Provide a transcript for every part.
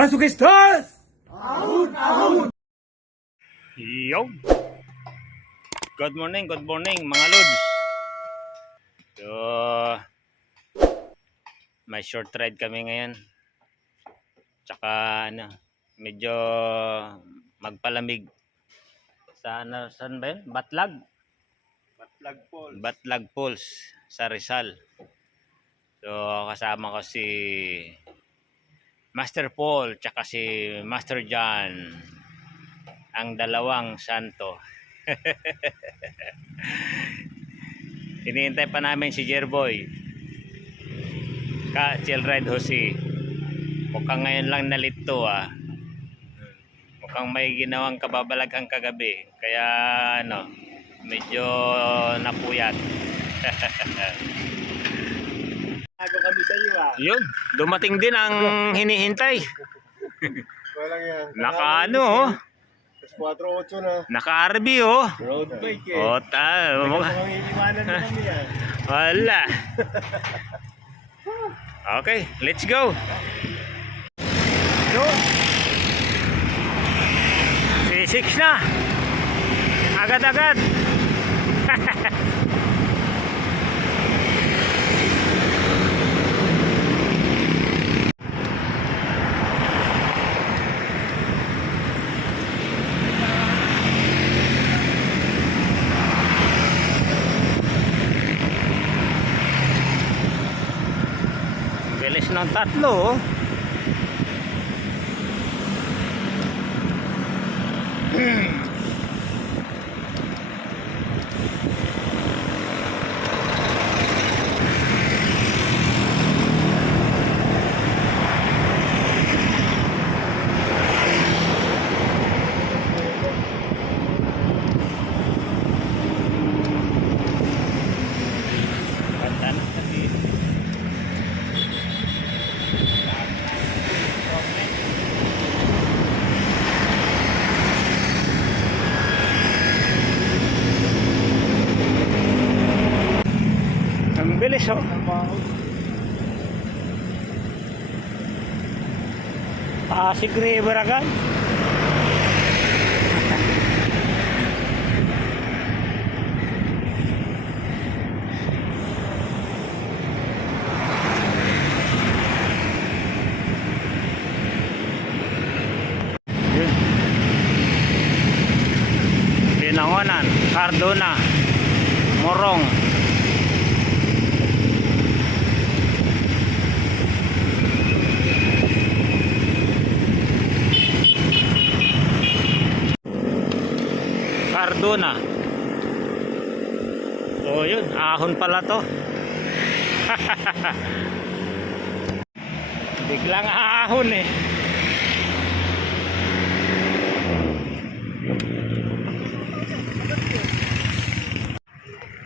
Masukistas! Yo! Good morning mga lods. So, may short ride kami ngayon. Tsaka medyo magpalamig sa saan ba yun? Batlag Falls sa Rizal. So, kasama ko si Master Paul tsaka si Master John, ang dalawang santo. Hinihintay pa namin si Jerboy chill ride Jose. Mukhang ngayon lang nalito mukhang may ginawang kababalaghang kagabi, kaya medyo napuyat. Ako kami sa iyo Yun, dumating din ang hinihintay. Walang yan. Naka 4-8 na. naka-RB Road bike Iliwanan na kami yan. Wala. Okay, let's go. C6 na. Agad-agad. Bilis ng tatlo. Ang bilis Pasig River agad. Binangonan, Cardona, Morong. Cardona. So yun, ahon pala to. Biglang ahon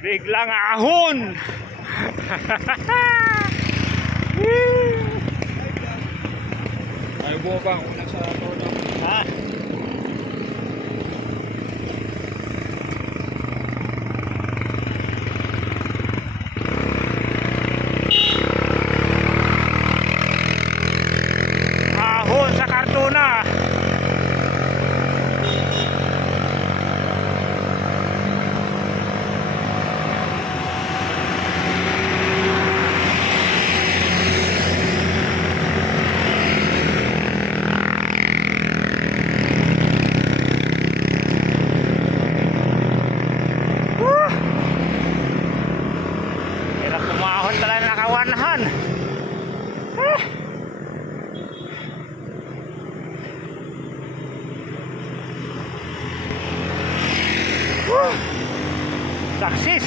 Biglang ahon. Ay buo ba una sa tono? Ahon sa Cardona. Hirap kumahon talaga, nakawanhan. Success.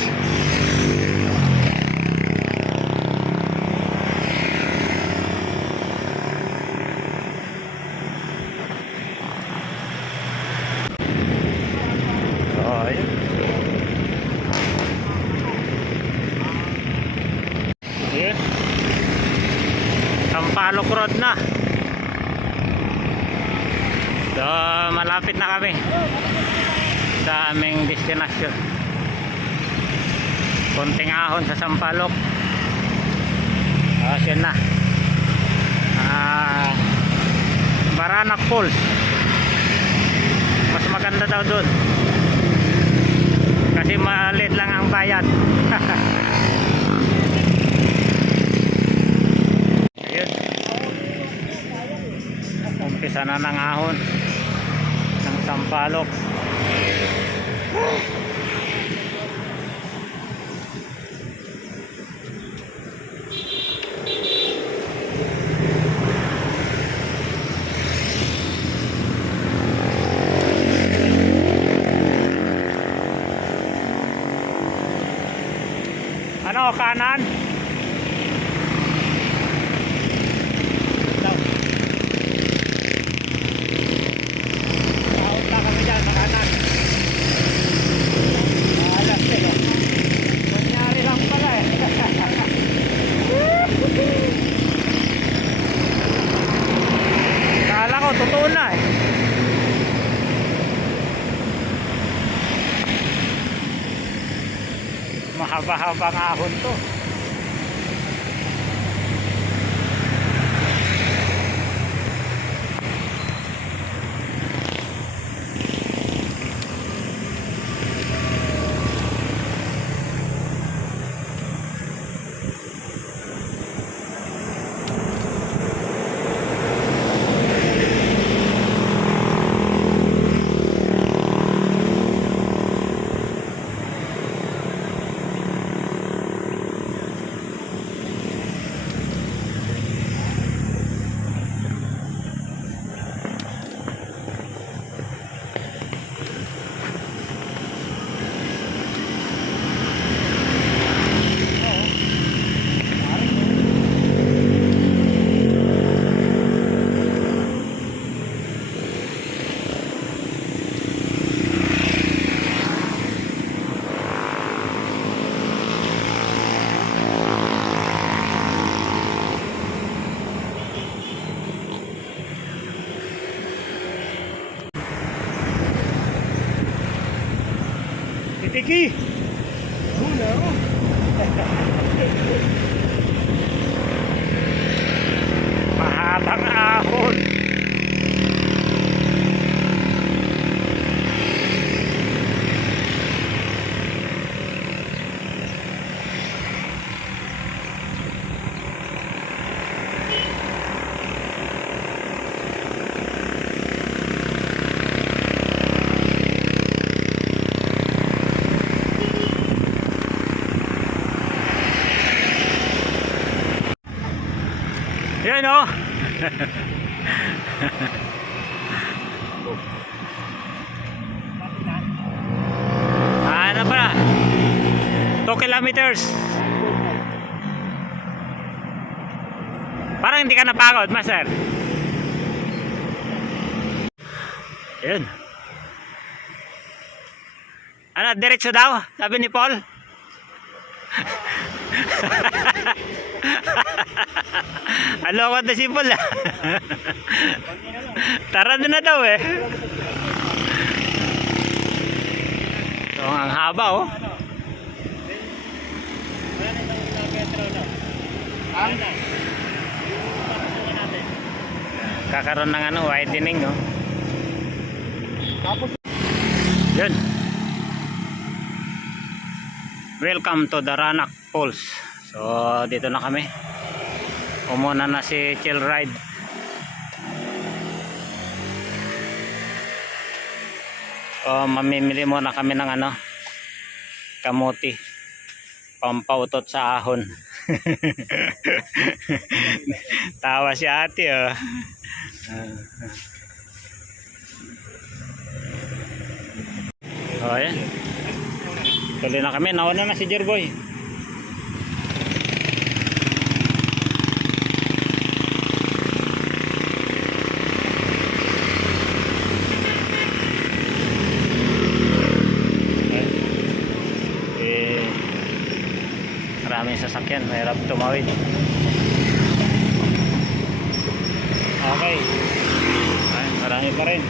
Ayun. Ayun. Sampaloc Road na. So, malapit na kami sa aming destinasyon. Konting ahon sa Sampaloc. Yun na. Baranak Falls. Mas maganda daw doon. Kasi maliit lang ang bayad. Ayun. Umpisa na ng ahon ng Sampaloc. Ano, kanan? Paunta kami dyan sa kanan. Alas eh. Kunyari lang pala eh. Kala ko, totoo na eh. Mahaba-habang ahon to. Tiki. Mahabang ahon. Yan o. Ano pala? 2 kilometers. Parang hindi ka napagod, master. Yan. Ano, diretso daw? Sabi ni Paul. Alokot na si Paul. Tara na daw eh. So, ang haba oh. Kakaroon ng ano, widening no. Yun. Welcome to Baranak Falls. So dito na kami. Umuna na si Chill Ride. So mamimili muna kami ng ano, kamuti, pampautot sa ahon. Tawa si ate oh. Oh yan. Tuloy na kami, nauna na si Jerboy. Maraming sasakyan, mahirap tumawid. Okay. Ay, marami pa rin.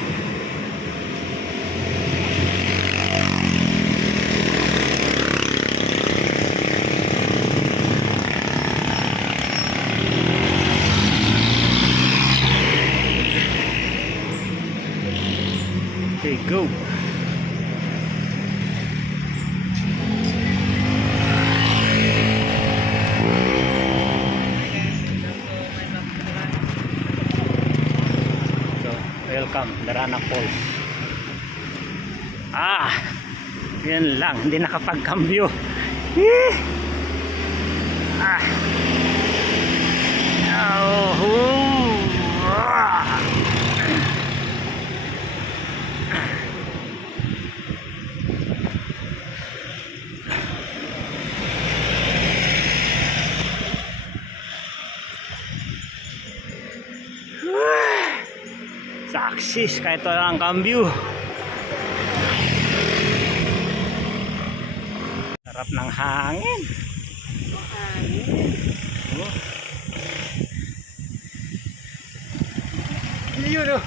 welcome Daranak Falls. Yun lang, hindi nakapagkambyo. Saksis kahit wala ang kambyo. Sarap ng hangin. Yun o.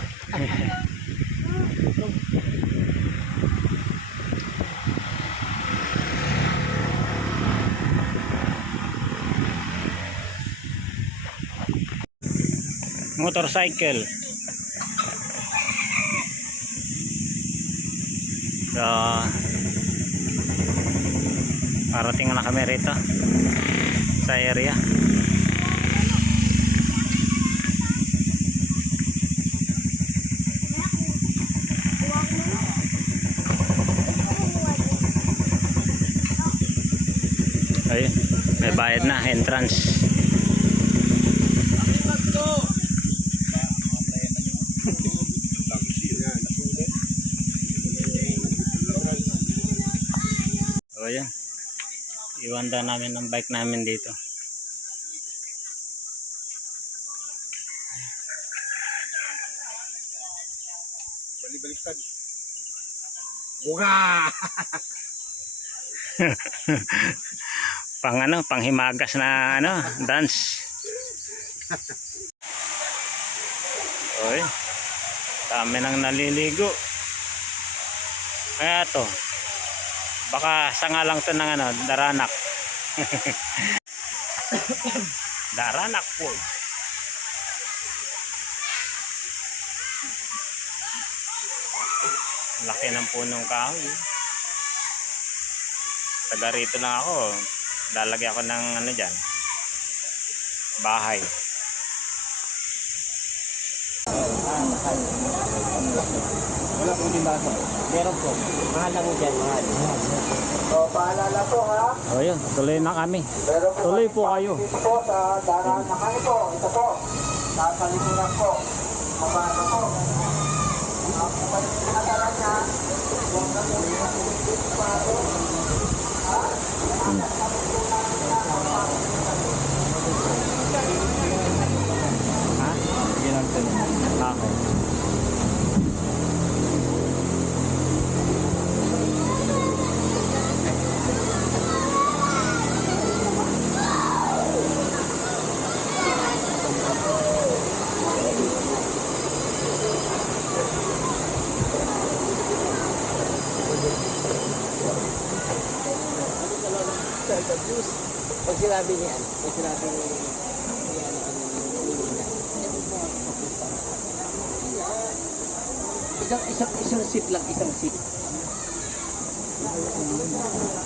Motorcycle. So, parating na kami rito sa area. Ayun, may bayad na, entrance. O yan, iwanda namin ang bike namin dito. Balik-baliktad. Buga! Pang himagas na dance. Oy, dami nang naliligo. Kaya to, baka sanga lang to ng Daranak. Daranak Falls. Laki ng punong kahoy. Taga rito lang ako. Lalagyan ako ng dyan, bahay. Wala pong timbaso. Meron po. Mahal lang dyan, mahal. So, paalala po ha. O yun, tuloy na kami. Tuloy po kayo. Ito po sa Daranak po. Ito po. Nasa lipunan po. Mabasa po. Ang pinagalan niya. Huwag na po yung pag sinabi niyan, pag sinabi niyan, isang seat lang, isang seat.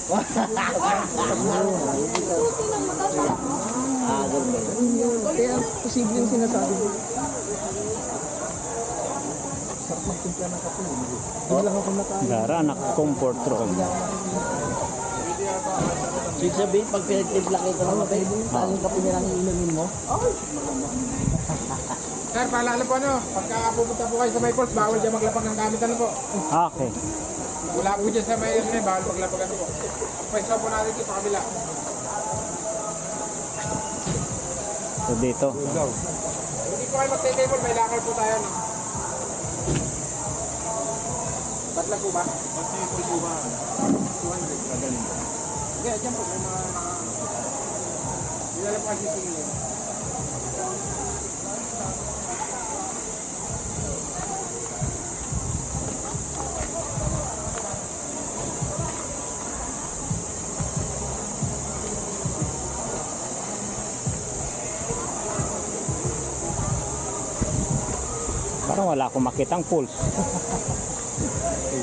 Ganun. Kaya posible yung sinasabi mo. Sarap magtimpla ng kape. Hindi lang ako nakain. Daranak Comfort Room. So yung sabihin, pag pinagtimpla kayo ito naman, taling kape nilang iinumin mo? Sir, paalala po pagka pupunta po kayo sa may falls, bawal dyan maglapag ng gamit po. Okay. Wala po dyan sa may bawal maglapag po. Ang pwesto po natin dito sa kabila. So dito. Hindi po kayo mag-table, may lakal po tayo. Ba't lang po ba? Mag-table po ba? 200 kagaling. Hindi, dyan po may mga... Hindi na lang po kasi singin. Parang wala akong makitang pulse.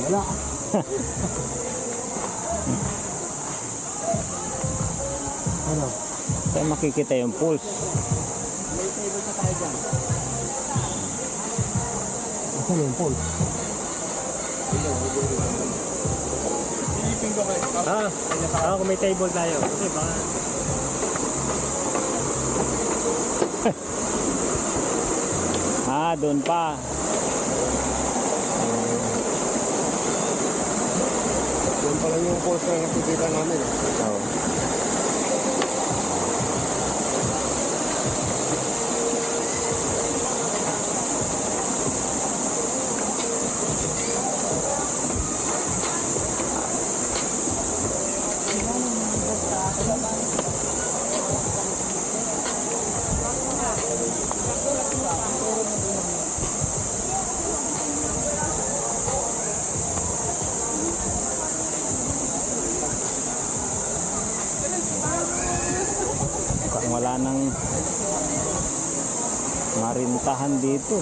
Wala. Ano? Kaya makikita yung pulse. May table sa tayo dyan. Saan yung pool? Kung may table tayo. Kasi baka... Doon pa. Yan pala yung course na nakikita namin. So, wala nang marintahan dito.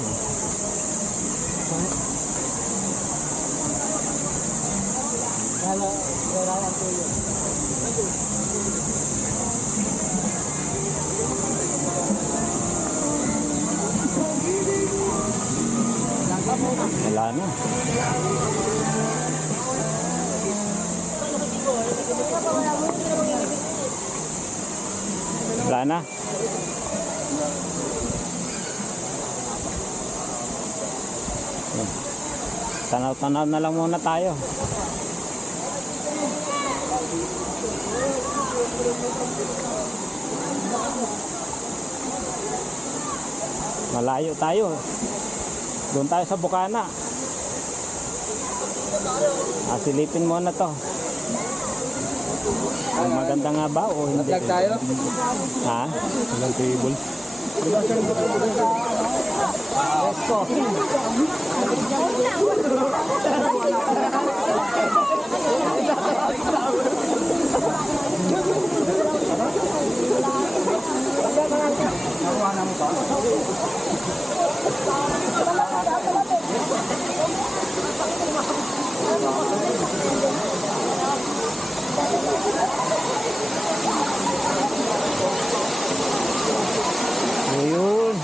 Wala na. Wala na. Tanaw-tanaw na lang muna tayo. Malayo tayo. Doon tayo sa Bukana. Silipin mo na to. Ang maganda nga ba o hindi? Nag-vlog tayo? Ha? Walang table. Let's go. Ayun.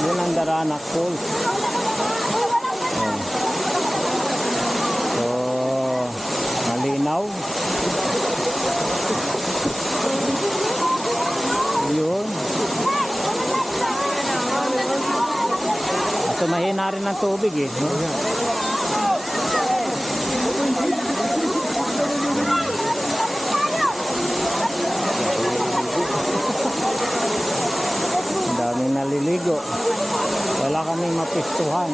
Yun ang Daranac Falls. Ayan. So, malinaw. Ayun. At mahina rin ang tubig eh. Daming naliligo. Wala kaming mapistuhan.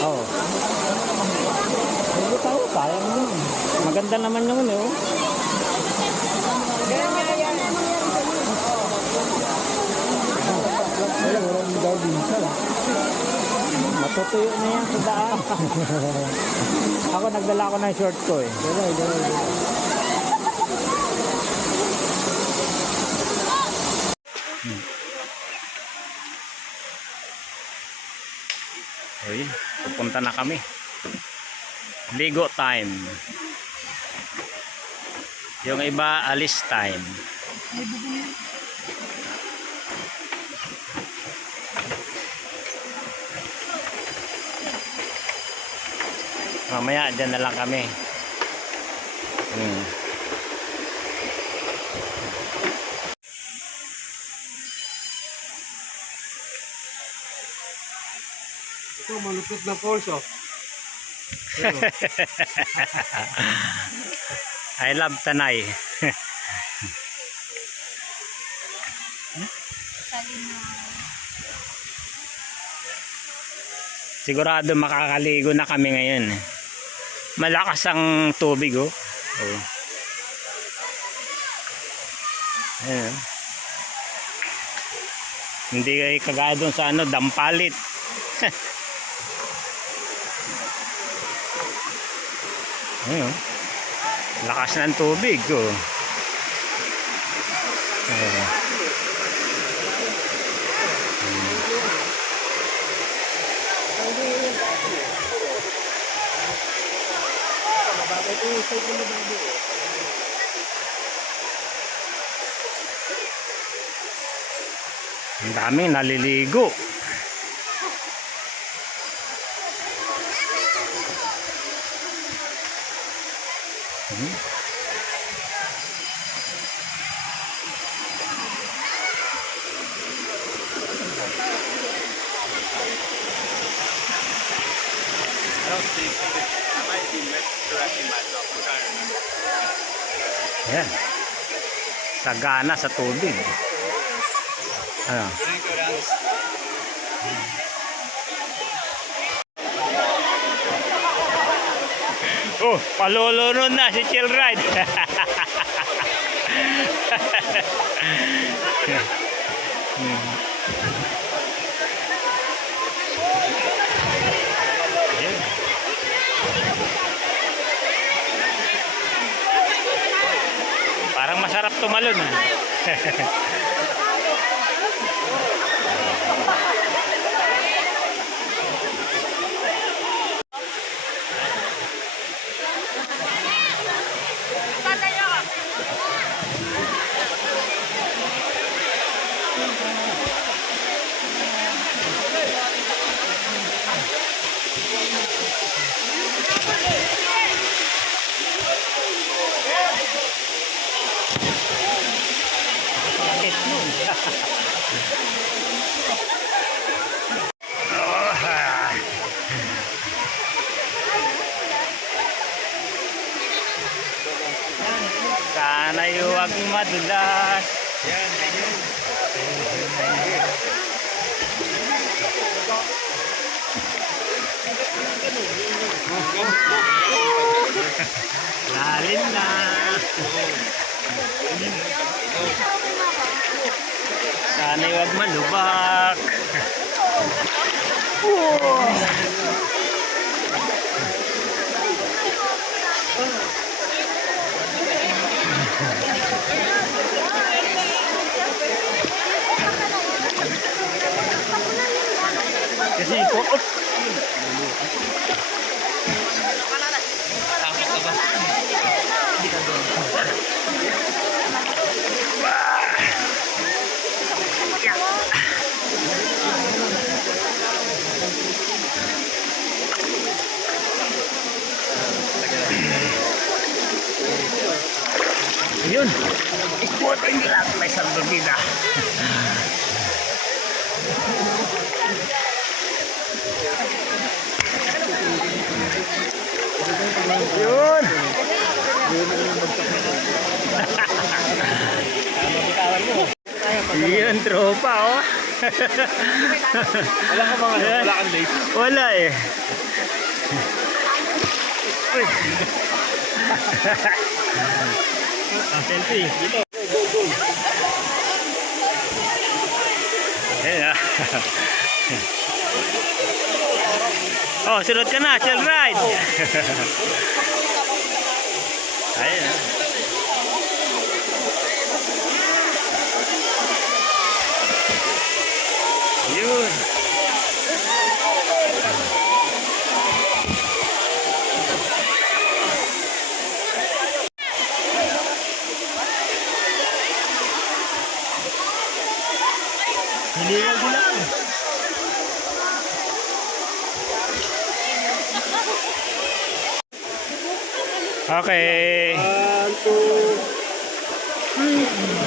Oh. Hindi tayo, sayang yun. Maganda naman yun eh. Oh. Matutuyo na yan sa daan. Ako nagdala ako ng short ko eh. Uy, pupunta na kami. Ligo time. Yung iba alis time. Mamaya dyan na lang kami. Ito, malupit na course oh. I love Tanay. Sigurado makakaligo na kami ngayon. Malakas ang tubig oh. Oh. Ayan. Hindi kayo kagaya doon sa ano, Dampalit. Ayan. Lakas ng tubig oh. Ayan. Ang daming naliligo. Ayan. Sagana sa tubig. Ano? Oh, palulunod na si Chill Ride. Parang masarap tumalon. Sana huwag madulas. Yan, ganyan. Lalim na. Sana huwag malubak. Kasi po, yun, ikuha nila may salbabida. Yun. Yun, tropa, oh. Wala ka mga wala kang late. Wala eh. Uy. Selfie. Dito. Go. Ayan ah. Oh, sunod ka na, Chill Ride. Ayan ah. Yun. Hiliwag mo lang. Okay.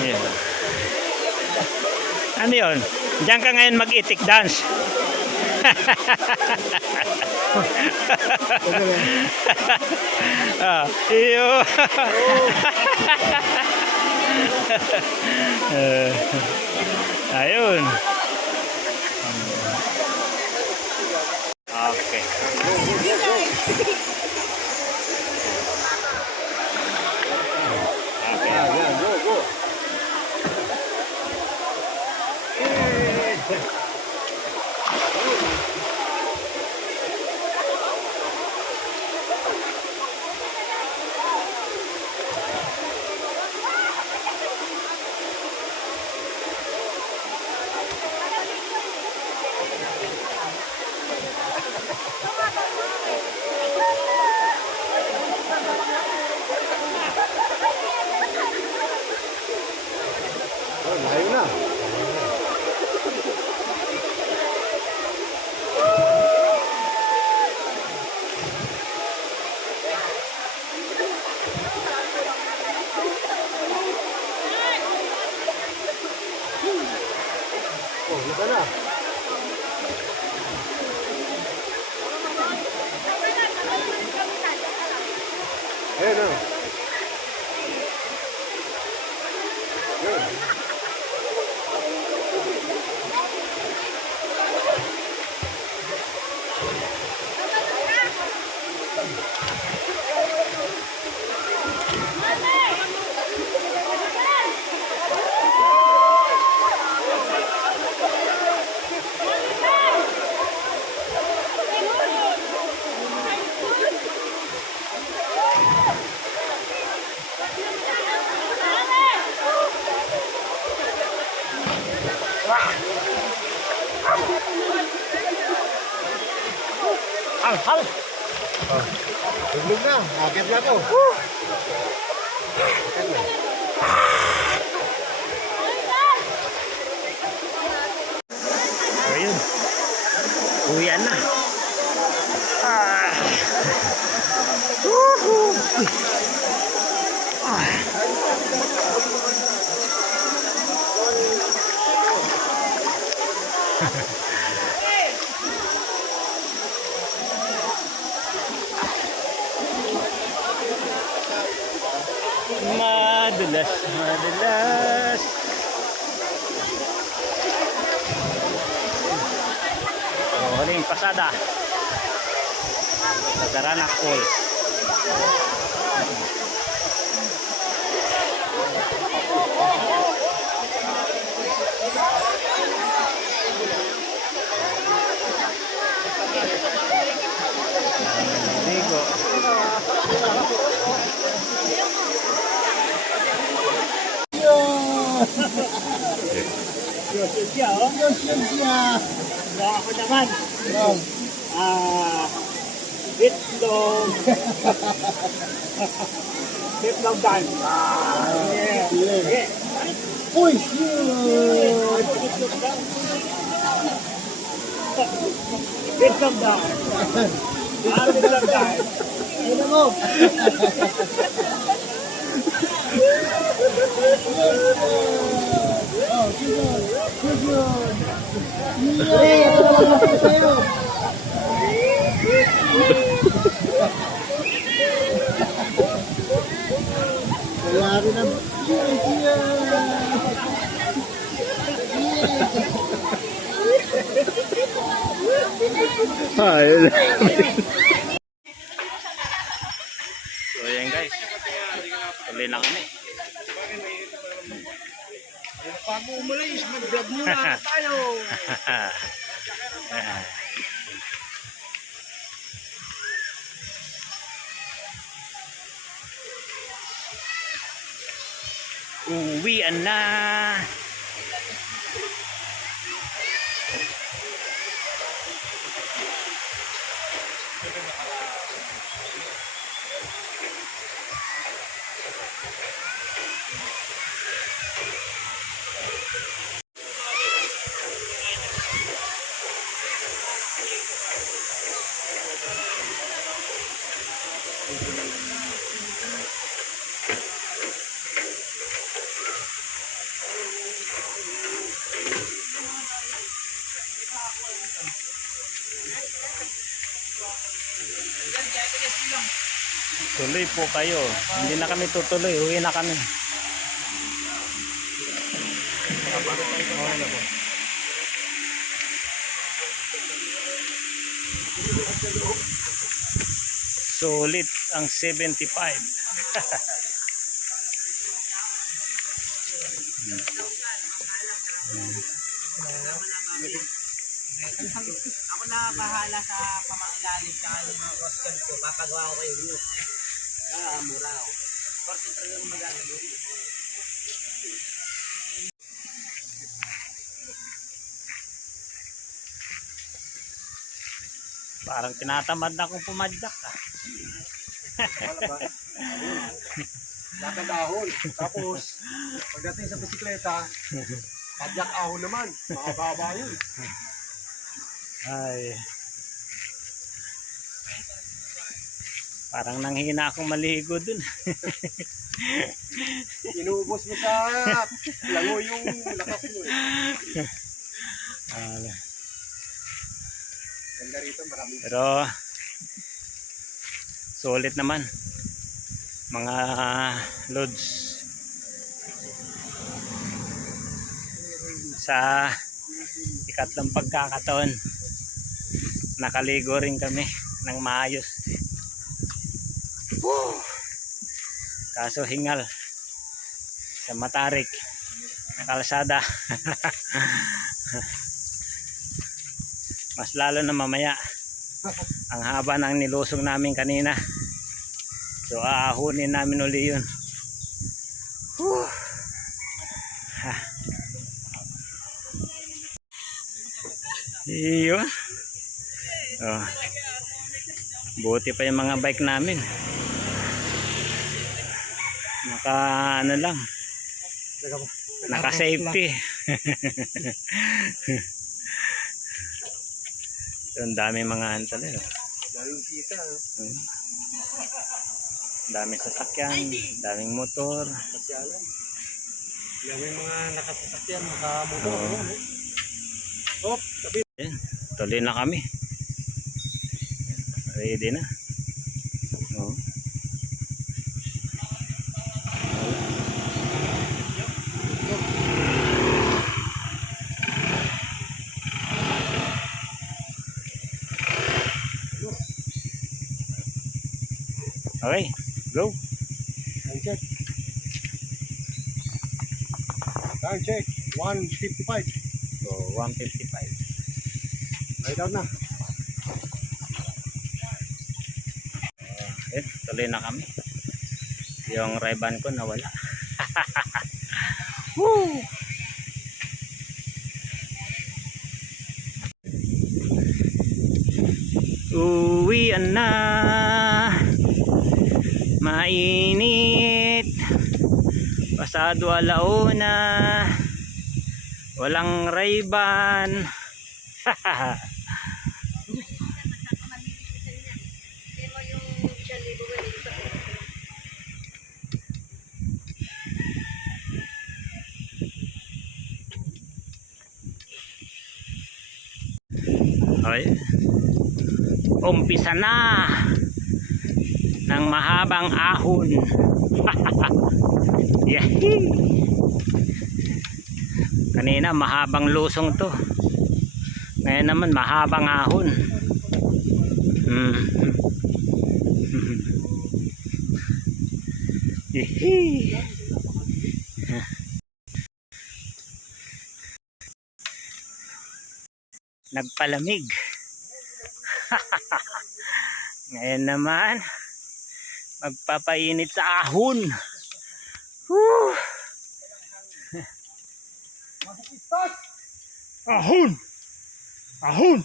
Yeah. Ano yun? Diyan ka ngayon mag-itik dance. Ah, iyo. Ayun. Okay. Go. Hal, hal. Tulog na, akit na po. Ayun. Uwian na. Ah. Woohoo. Uy. Ah. Madulas, madulas. Huling pasada sa Daranac Falls. Ligo. Ako naman. Itlog. Itlog dan. Uy, shoot! Itlog dan. Itlog dan. Itlog dan. Ano mo? Oh, good. Good. Yay! Ito naman ako sa'yo. Wala rin ang... Hi. So yan guys. Tuloy na kami. Bago umalis, mag-vlog muna tayo. Uwian na. Tuloy po kayo. Hindi na kami tutuloy. Uwi na kami. Sulit ang 75. Ako na bahala sa pamailalim sa mga Oscar ko. Papagawa ko kayo view. Mura ako. Parte talagang magagawa. Parang tinatamad na akong pumadyak ah. Lakad ahon. Tapos, pagdating sa bisikleta, padyak ahon naman. Makababa yun. Ay. Parang nanghina akong maligo dun. Inuubos mo sa lango yung lakas mo eh. Ganda rito, maraming. Pero solid naman mga loads. sa ikatlong pagkakataon nakaligo rin kami ng maayos. Woo! Kaso hingal sa matarik na kalsada. Mas lalo na mamaya ang haba ng nilusong namin kanina, so aahunin namin uli yun. Whew. Ha. Iyon. Oh. Buti pa yung mga bike namin, naka ano lang, naka safety. Ang dami mga antala. Daming kita. Daming sasakyan, daming motor. Pasyalan. Daming mga nakasasakyan, nakamotor. Oh. Tabi. Tuloy na kami. Ready na. Oh. Okay, go. Time check. Time check. 1:55. So, 155. Right down na. Tuloy na kami. Yung Ray-Ban ko nawala. Woo! Uwian na, mainit, pasado alauna, walang Ray-Ban. Okay. Umpisa na ng mahabang ahon. Yahee! Kanina mahabang lusong to, ngayon naman mahabang ahon. Yahee! Nagpalamig. Ngayon naman magpapainit sa ahon. Woo! Ahon! Ahon!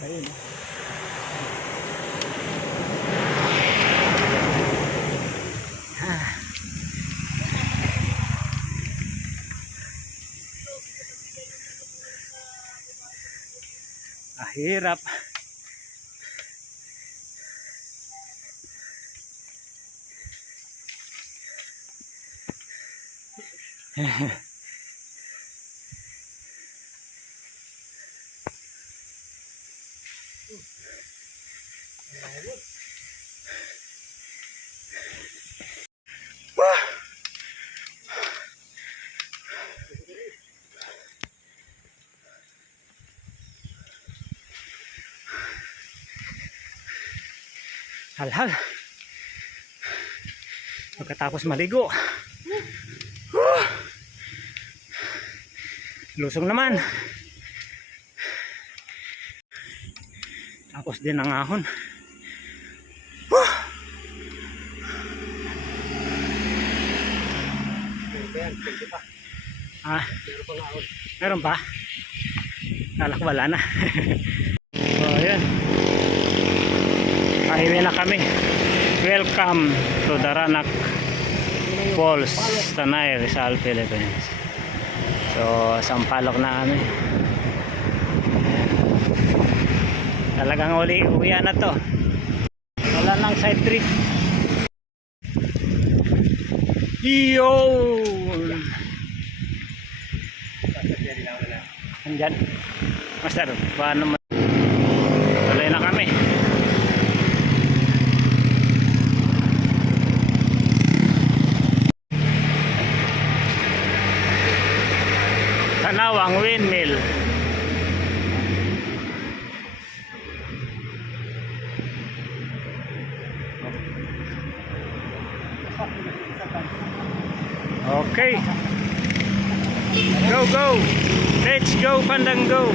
Ayun. Hirap. Halhal. Pagkatapos maligo, lusong naman. Tapos din ang ahon. Ah, meron pa? Kala ko wala na. So, ayan. Highway na kami. Welcome to Daranak Falls, Tanay, Rizal, Philippines. So, Sampaloc na kami. Ayan. Talagang uwian na to. Wala nang side trip. Yun! Andyan. Master, paano man? Tuloy na kami. Sanawang Windmill. Okay. Go, go. Let's go, Pandango.